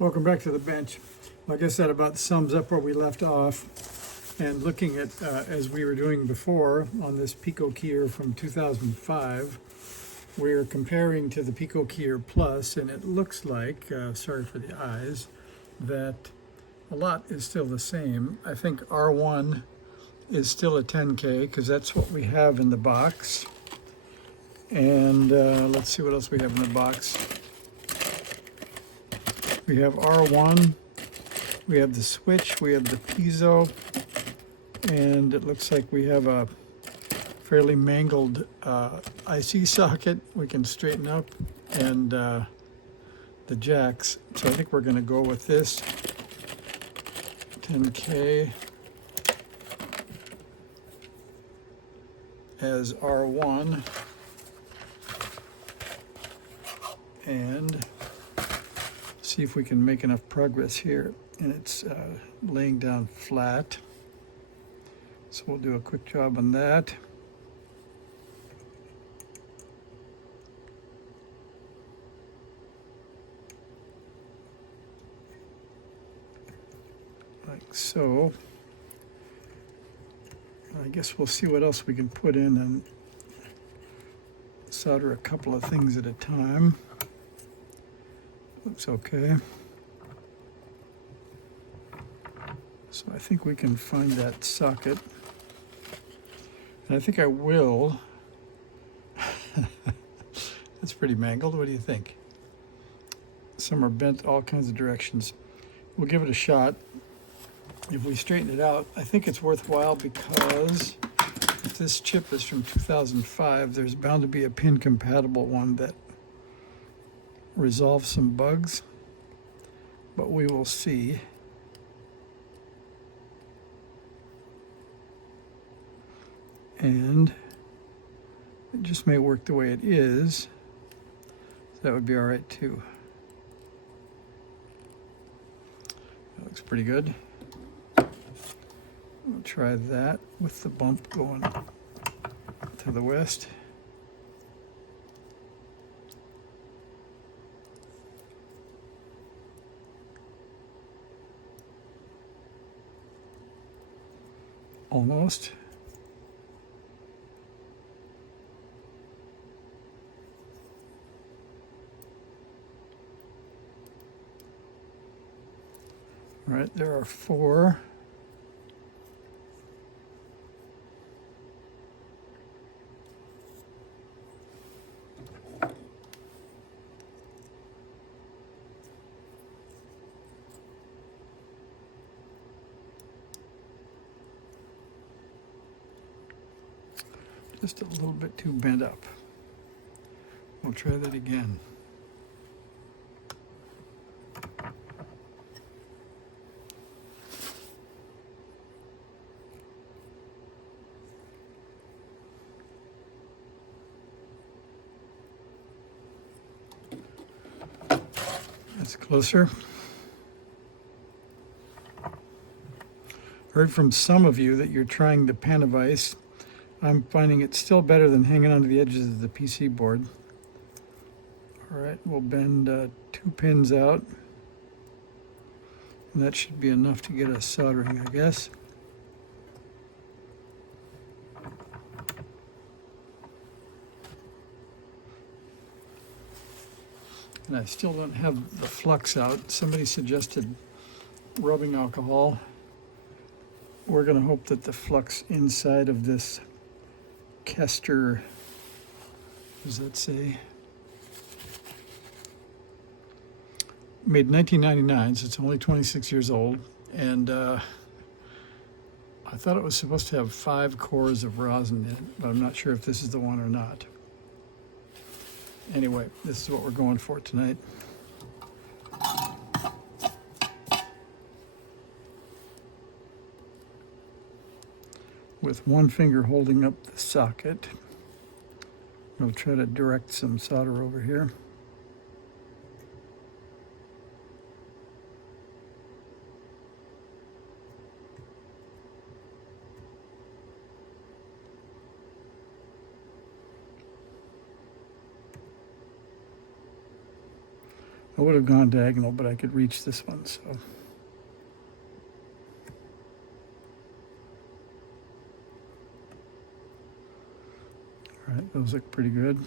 Welcome back to the bench. Like I said, about sums up where we left off. And looking at, as we were doing before on this PicoKeyer from 2005, we're comparing to the PicoKeyer Plus, and it looks like, sorry for the eyes, that a lot is still the same. I think R1 is still a 10K because that's what we have in the box. And let's see what else we have in the box. We have R1, we have the switch, we have the piezo, and it looks like we have a fairly mangled IC socket we can straighten up, and the jacks. So I think we're going to go with this 10K as R1, and see if we can make enough progress here. And it's laying down flat, so we'll do a quick job on that. Like so. I guess we'll see what else we can put in and solder a couple of things at a time. Looks okay. So I think we can find that socket. And I think I will. That's pretty mangled. What do you think? Some are bent all kinds of directions. We'll give it a shot. If we straighten it out, I think it's worthwhile because if this chip is from 2005, there's bound to be a pin compatible one that resolve some bugs, but we will see. And it just may work the way it is. So that would be all right too. That looks pretty good. We'll try that with the bump going to the west. Almost. All right, there are 4. Just a little bit too bent up. We'll try that again. That's closer. Heard from some of you that you're trying the pan of ice. I'm finding it still better than hanging onto the edges of the PC board. All right, we'll bend 2 pins out. And that should be enough to get us soldering, I guess. And I still don't have the flux out. Somebody suggested rubbing alcohol. We're going to hope that the flux inside of this Kester, what does that say? Made 1999, so it's only 26 years old. And I thought it was supposed to have 5 cores of rosin in it, but I'm not sure if this is the one or not. Anyway, this is what we're going for tonight. With one finger holding up the socket, we'll try to direct some solder over here. I would have gone diagonal, but I could reach this one, so. All right, those look pretty good.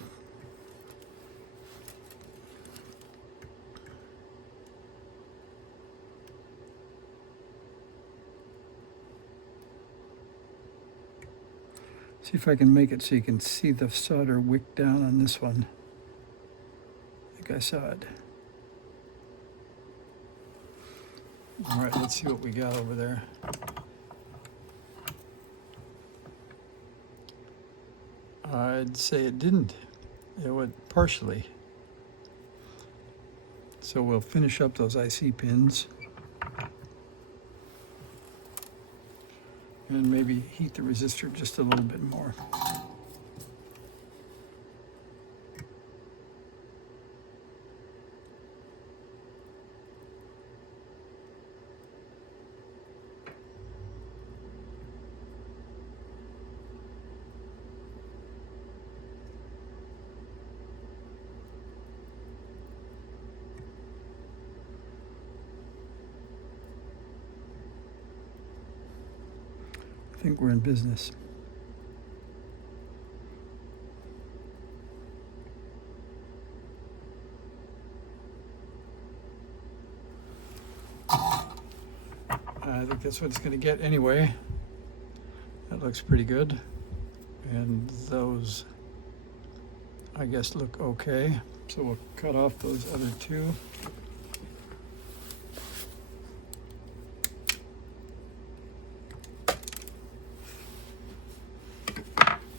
See if I can make it so you can see the solder wick down on this one. I think I saw it. All right, let's see what we got over there. I'd say it didn't. It went partially. So we'll finish up those IC pins and maybe heat the resistor just a little bit more. I think we're in business. I think that's what it's going to get anyway. That looks pretty good. And those, I guess, look okay. So we'll cut off those other two.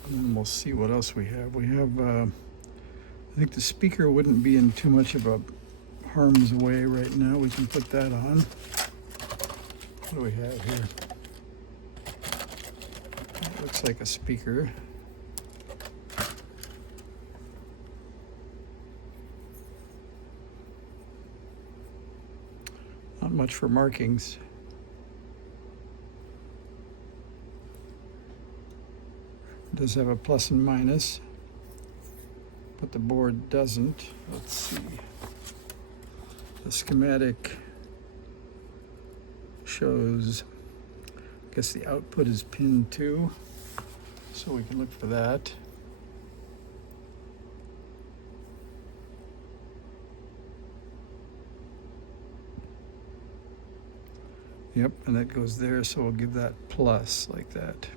And then we'll see what else we have. We have, I think the speaker wouldn't be in too much of a harm's way right now. We can put that on. What do we have here? It looks like a speaker. Not much for markings. It does have a plus and minus, but the board doesn't. Let's see. The schematic shows, I guess the output is pin 2, so we can look for that. Yep, and that goes there, so we'll give that plus like that.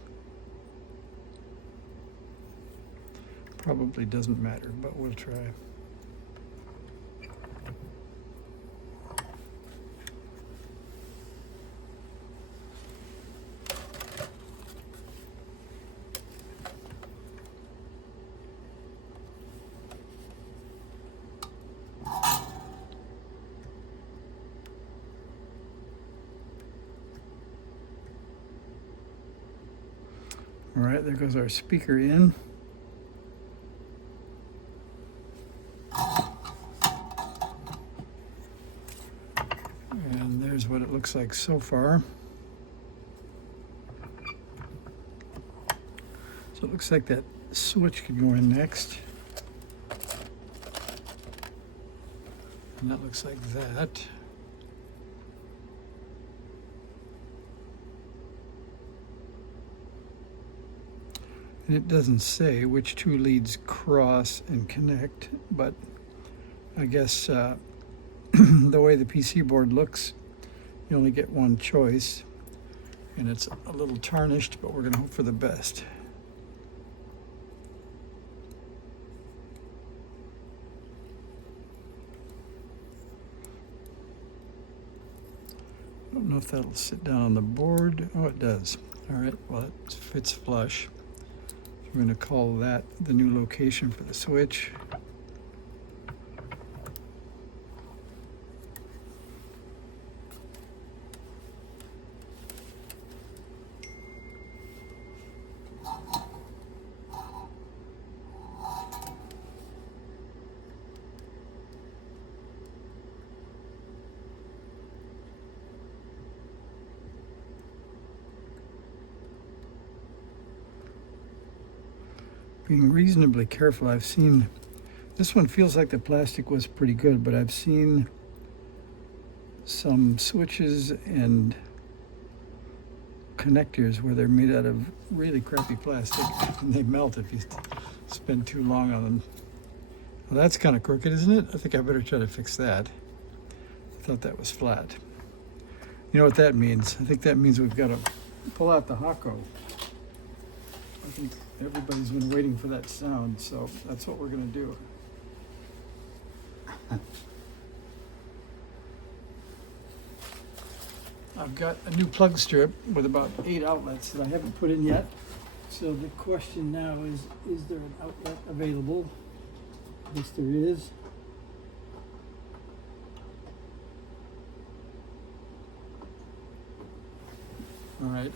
Probably doesn't matter, but we'll try. All right, there goes our speaker in. And there's what it looks like so far. So it looks like that switch could go in next. And that looks like that. And it doesn't say which two leads cross and connect, but I guess the way the PC board looks, you only get one choice, and it's a little tarnished, but we're going to hope for the best. I don't know if that'll sit down on the board. Oh, it does. All right, well, it fits flush. We're going to call that the new location for the switch. Being reasonably careful, I've seen This one feels like the plastic was pretty good, but I've seen some switches and connectors where they're made out of really crappy plastic and they melt if you spend too long on them. Well, that's kind of crooked, isn't it? I think I better try to fix that. I thought that was flat. You know what that means? I think that means we've got to pull out the Hako. I think everybody's been waiting for that sound, so that's what we're going to do. I've got a new plug strip with about 8 outlets that I haven't put in yet. So the question now is there an outlet available? Yes, there is. All right.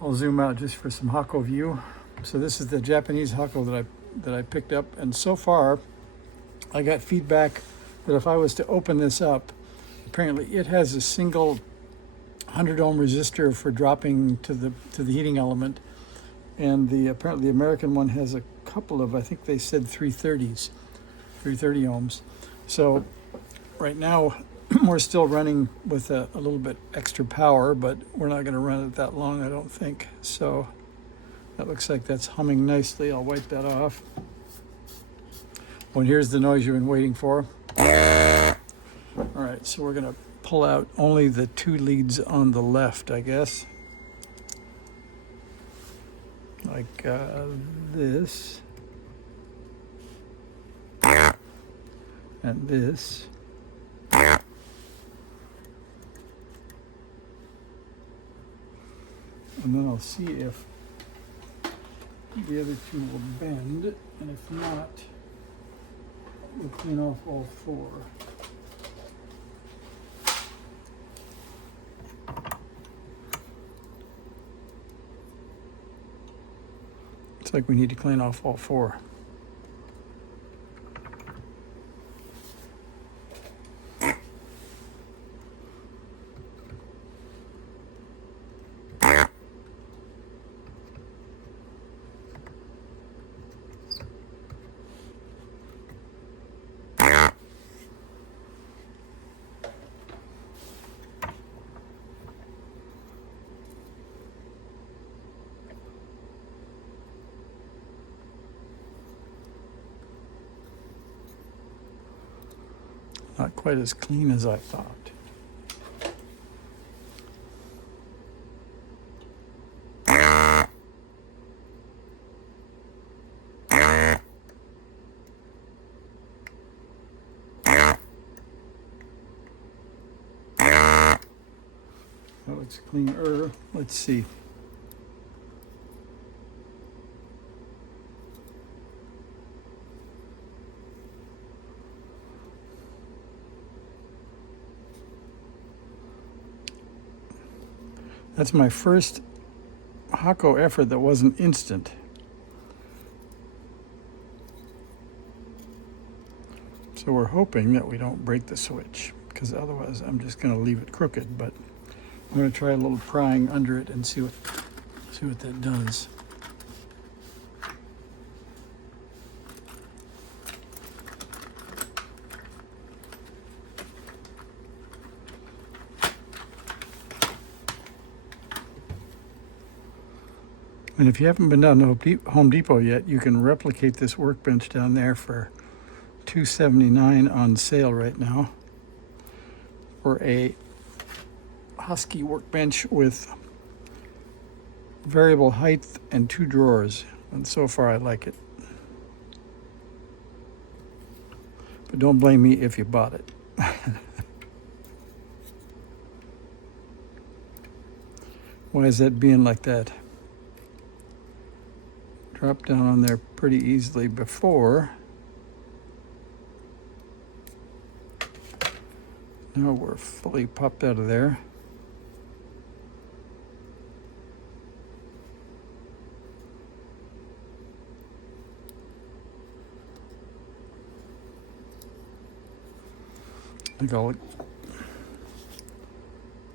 I'll zoom out just for some Hako view. So this is the Japanese Hako that I picked up, and so far I got feedback that if I was to open this up, apparently it has a single 100 ohm resistor for dropping to the heating element, and apparently the American one has a couple of, I think they said 330s, 330 ohms. So right now we're still running with a little bit extra power, but we're not going to run it that long, I don't think. So that looks like that's humming nicely. I'll wipe that off. Well, here's the noise you've been waiting for. All right, so we're going to pull out only the 2 leads on the left, I guess. Like this. And this. And then I'll see if the other 2 will bend, and if not, we'll clean off all 4. Looks like we need to clean off all 4. Not quite as clean as I thought. Oh, it's cleaner. Let's see. That's my first Hako effort that wasn't instant. So we're hoping that we don't break the switch, because otherwise I'm just going to leave it crooked. But I'm going to try a little prying under it and see what that does. And if you haven't been down to Home Depot yet, you can replicate this workbench down there for $279 on sale right now for a Husky workbench with variable height and 2 drawers. And so far I like it. But don't blame me if you bought it. Why is that being like that? Dropped down on there pretty easily before. Now we're fully popped out of there. I think I'll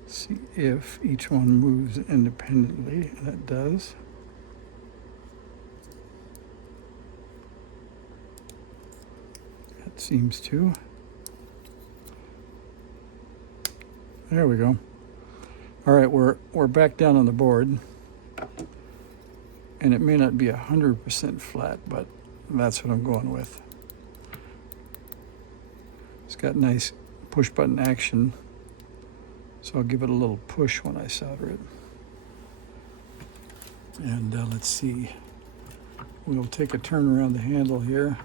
see if each one moves independently. That does. seems to. There we go. All right, we're back down on the board. And it may not be 100% flat, but that's what I'm going with. It's got nice push button action, so I'll give it a little push when I solder it. And let's see, we'll take a turn around the handle here.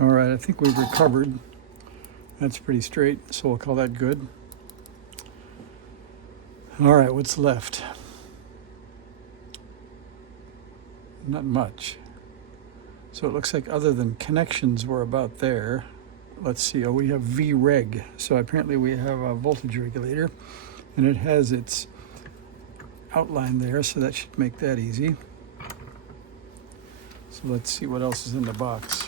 All right, I think we've recovered. That's pretty straight, so we'll call that good. All right, what's left? Not much. So it looks like other than connections, we're about there. Let's see, we have V-reg. So apparently we have a voltage regulator, and it has its outline there, so that should make that easy. So let's see what else is in the box.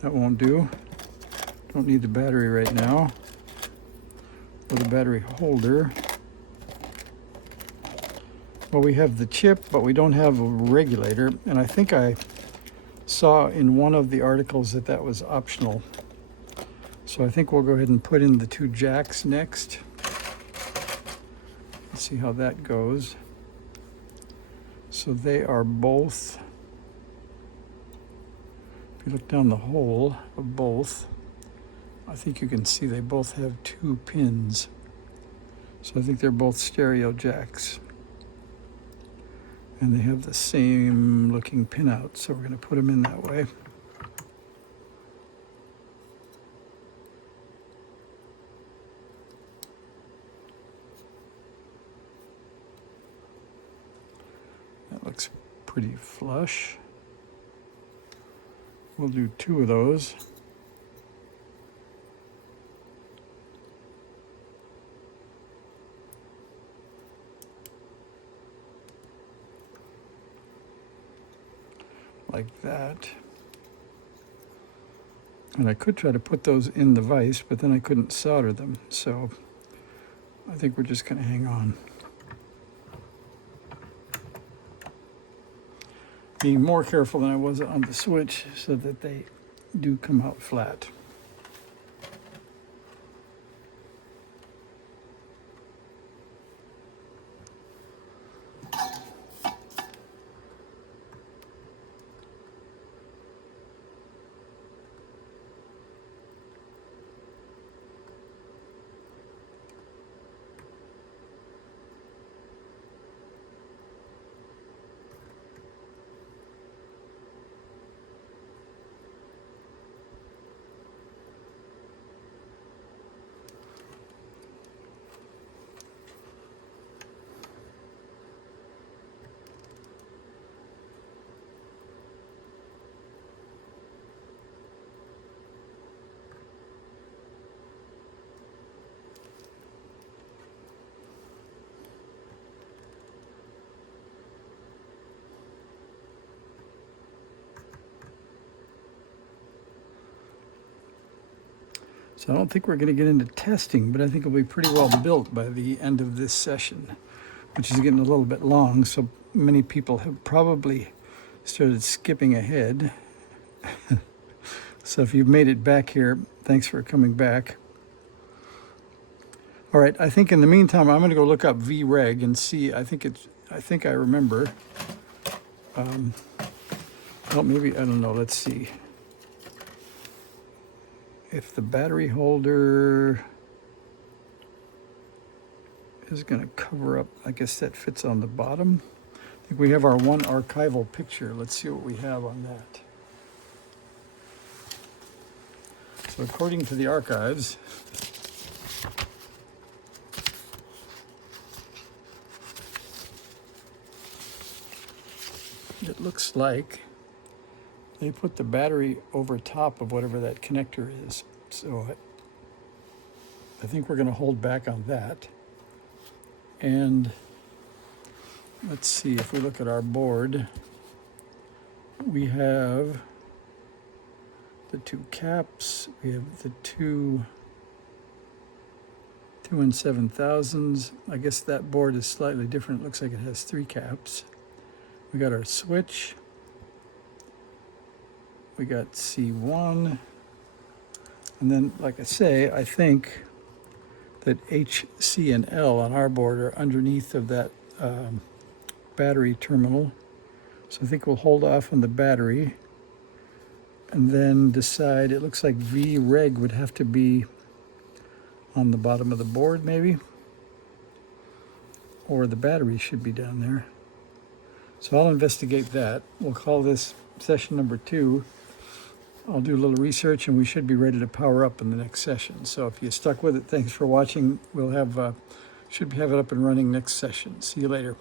That won't do. Don't need the battery right now, or the battery holder. Well, we have the chip, but we don't have a regulator, and I think I saw in one of the articles that that was optional. So I think we'll go ahead and put in the two jacks next. Let's see how that goes. So they are both, if you look down the hole of both, I think you can see they both have two pins. So I think they're both stereo jacks. And they have the same looking pinout, so we're going to put them in that way. That looks pretty flush. We'll do two of those. Like that. And I could try to put those in the vise, but then I couldn't solder them. So I think we're just going to hang on. Being more careful than I was on the switch so that they do come out flat. So I don't think we're going to get into testing, but I think it'll be pretty well built by the end of this session, which is getting a little bit long, so many people have probably started skipping ahead. So if you've made it back here, thanks for coming back. All right, I think in the meantime, I'm going to go look up V-reg and see. I think I remember. Well, maybe, I don't know, let's see. If the battery holder is going to cover up, I guess that fits on the bottom. I think we have our one archival picture. Let's see what we have on that. So according to the archives, it looks like they put the battery over top of whatever that connector is. So I think we're going to hold back on that. And let's see, if we look at our board, we have the two caps, we have the two 2 7/7. I guess that board is slightly different. It looks like it has 3 caps. We got our switch. We got C1. And then, like I say, I think that H, C, and L on our board are underneath of that battery terminal. So I think we'll hold off on the battery and then decide. It looks like V reg would have to be on the bottom of the board maybe, or the battery should be down there. So I'll investigate that. We'll call this session number 2. I'll do a little research and we should be ready to power up in the next session. So if you stuck with it, thanks for watching. We'll have should have it up and running next session. See you later.